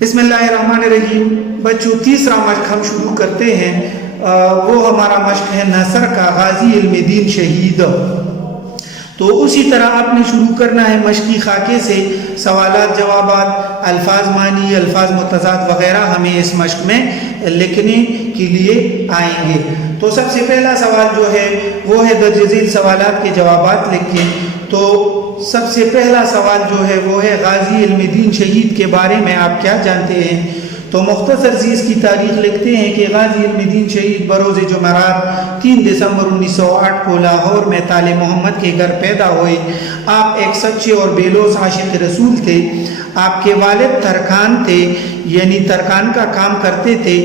بسم اللہ الرحمن الرحیم۔ بچوں، تیسرا مشق ہم شروع کرتے ہیں، وہ ہمارا مشق ہے نثر کا، غازی علم دین شہید۔ تو اسی طرح آپ نے شروع کرنا ہے مشقی خاکے سے، سوالات جوابات، الفاظ معنی، الفاظ متضاد وغیرہ ہمیں اس مشق میں لکھنے کے لیے آئیں گے۔ تو سب سے پہلا سوال جو ہے وہ ہے درج ذیل سوالات کے جوابات لکھیں۔ تو سب سے پہلا سوال جو ہے وہ ہے غازی علم دین شہید کے بارے میں آپ کیا جانتے ہیں؟ تو مختصر سی اس کی تاریخ لکھتے ہیں کہ غازی علم دین شہید بروز جمعرات 3 دسمبر 1908 کو لاہور میں طالع محمد کے گھر پیدا ہوئے۔ آپ ایک سچے اور بے لوث عاشق رسول تھے۔ آپ کے والد ترکھان تھے، یعنی ترکھان کا کام کرتے تھے۔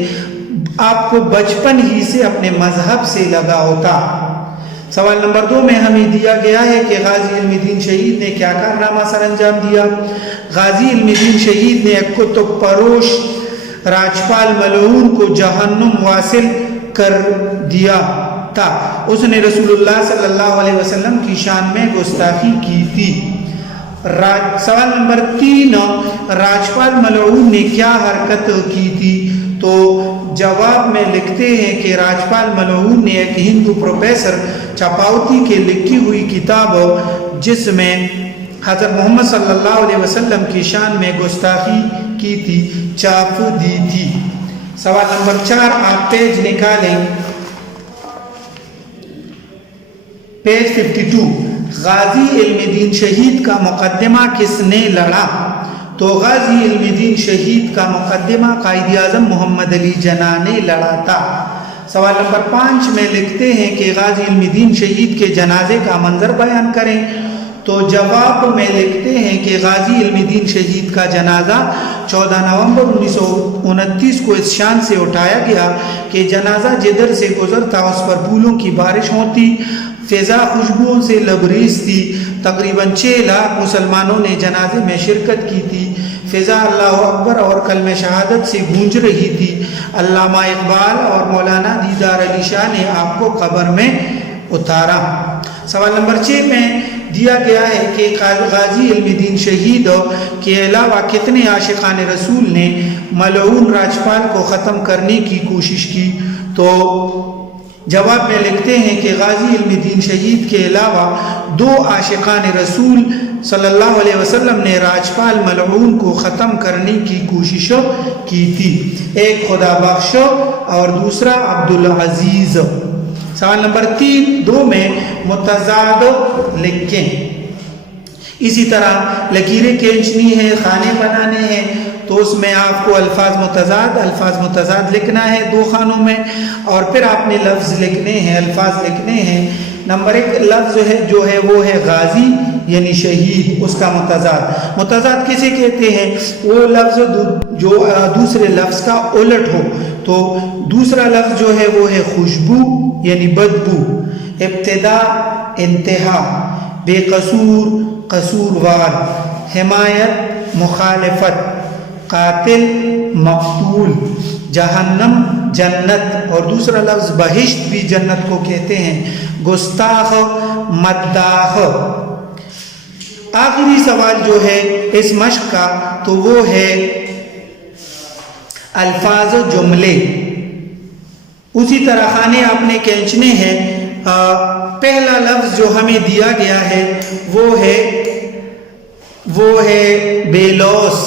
آپ کو بچپن ہی سے اپنے مذہب سے لگاؤ تھا۔ سوال نمبر 2 میں ہمیں دیا گیا ہے کہ غازی علم دین شہید نے کیا کارنامہ سر انجام دیا؟ غازی علم دین شہید نے ایک کتب پروش راجپال ملعون کو جہنم واصل کر دیا تھا۔ اس نے رسول اللہ صلی اللہ علیہ وسلم کی شان میں گستاخی کی تھی۔ سوال نمبر 3 راجپال ملعون نے کیا حرکت کی تھی؟ تو جواب میں لکھتے ہیں کہ راجپال ملعون نے ایک ہندو پروفیسر چپاوتی کے لکھی ہوئی کتاب جس میں حضرت محمد صلی اللہ علیہ وسلم کی شان میں گستاخی کی تھی چاپ دی تھی۔ سوال نمبر 4 آپ پیج نکالیں، پیج 52۔ غازی علم دین شہید کا مقدمہ کس نے لڑا؟ تو غازی علم دین شہید کا مقدمہ قائد اعظم محمد علی جناح نے لڑا تھا۔ سوال نمبر 5 میں لکھتے ہیں کہ غازی علم دین شہید کے جنازے کا منظر بیان کریں۔ تو جواب میں لکھتے ہیں کہ غازی علم دین شہید کا جنازہ 14 نومبر 1929 کو اس شان سے اٹھایا گیا کہ جنازہ جدھر سے گزرتا اس پر پھولوں کی بارش ہوتی، فضا خوشبوؤں سے لبریز تھی۔ تقریباً 6 لاکھ مسلمانوں نے جنازے میں شرکت کی تھی۔ فضا اللہ اکبر اور کلمہ شہادت سے گونج رہی تھی۔ علامہ اقبال اور مولانا دیدار علی شاہ نے آپ کو قبر میں اتارا۔ سوال نمبر 6 میں دیا گیا ہے کہ غازی علم دین شہید کے علاوہ کتنے عاشقان رسول نے ملعون راجپال کو ختم کرنے کی کوشش کی؟ تو جواب میں لکھتے ہیں کہ غازی علم دین شہید کے علاوہ 2 عاشقان رسول صلی اللہ علیہ وسلم نے راجپال ملعون کو ختم کرنے کی کوشش کی تھی، ایک خدا بخش اور دوسرا عبدالعزیز۔ سوال نمبر 2 میں متضاد لکھیں۔ اسی طرح لکیریں کھینچنی ہے، خانے بنانے ہیں، تو اس میں آپ کو الفاظ متضاد لکھنا ہے 2 خانوں میں، اور پھر آپ نے لفظ لکھنے ہیں، الفاظ لکھنے ہیں۔ نمبر 1 لفظ جو ہے وہ ہے غازی یعنی شہید، اس کا متضاد کسے کہتے ہیں؟ وہ لفظ جو دوسرے لفظ کا الٹ ہو۔ تو دوسرا لفظ جو ہے وہ ہے خوشبو یعنی بدبو، ابتدا انتہا، بے قصور قصوروار، حمایت مخالفت، قاتل مقتول، جہنم جنت، اور دوسرا لفظ بہشت بھی جنت کو کہتے ہیں، گستاخ مداح۔ آخری سوال جو ہے اس مشق کا تو وہ ہے الفاظ جملے۔ اسی طرح خانے آپ نے کھینچنے ہیں۔ پہلا لفظ جو ہمیں دیا گیا ہے وہ ہے بے لوث۔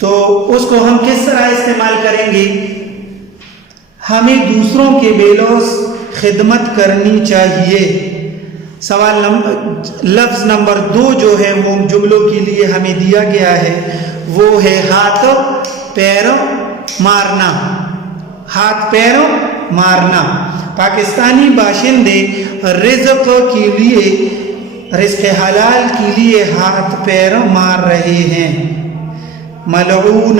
تو اس کو ہم کس طرح استعمال کریں گے؟ ہمیں دوسروں کے بے لوث خدمت کرنی چاہیے۔ لفظ نمبر 2 جو ہے وہ جملوں کے لیے ہمیں دیا گیا ہے وہ ہے ہاتھ پیر مارنا۔ ہاتھ پیر مارنا۔ پاکستانی باشندے رزق حلال کے لیے ہاتھ پیر مار رہے ہیں۔ ملعون،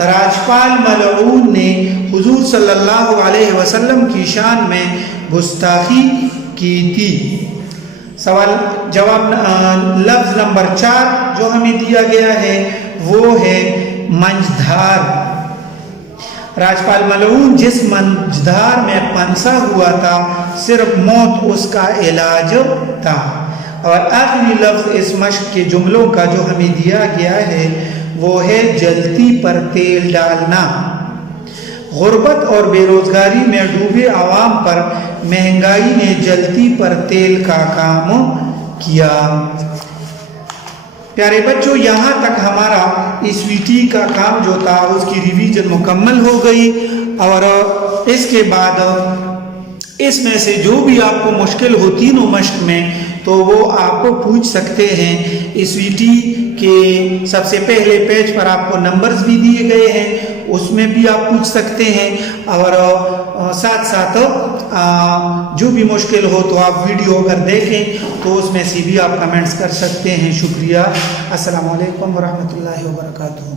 راجپال ملعون نے حضور صلی اللہ علیہ وسلم کی شان میں گستاخی کی تھی۔ لفظ نمبر 4 جو ہمیں دیا گیا ہے وہ ہے منجدھار۔ راجپال ملعون جس منجدھار میں پنسا ہوا تھا صرف موت اس کا علاج تھا۔ اور آخری لفظ اس مشق کے جملوں کا جو ہمیں دیا گیا ہے وہ ہے جلتی پر تیل ڈالنا۔ غربت اور بے روزگاری میں ڈوبے عوام پر مہنگائی نے جلتی پر تیل کا کام کیا۔ پیارے بچوں، یہاں تک ہمارا SVT کا کام جو تھا اس کی ریویژن مکمل ہو گئی، اور اس کے بعد اس میں سے جو بھی آپ کو مشکل ہو تینوں مشق میں تو وہ آپ کو پوچھ سکتے ہیں۔ SVT کے سب سے پہلے پیج پر آپ کو نمبرز بھی دیے گئے ہیں، اس میں بھی آپ پوچھ سکتے ہیں، اور ساتھ ساتھ جو بھی مشکل ہو تو آپ ویڈیو اگر دیکھیں تو اس میں سے بھی آپ کمنٹس کر سکتے ہیں۔ شکریہ۔ السلام علیکم ورحمۃ اللہ وبرکاتہ۔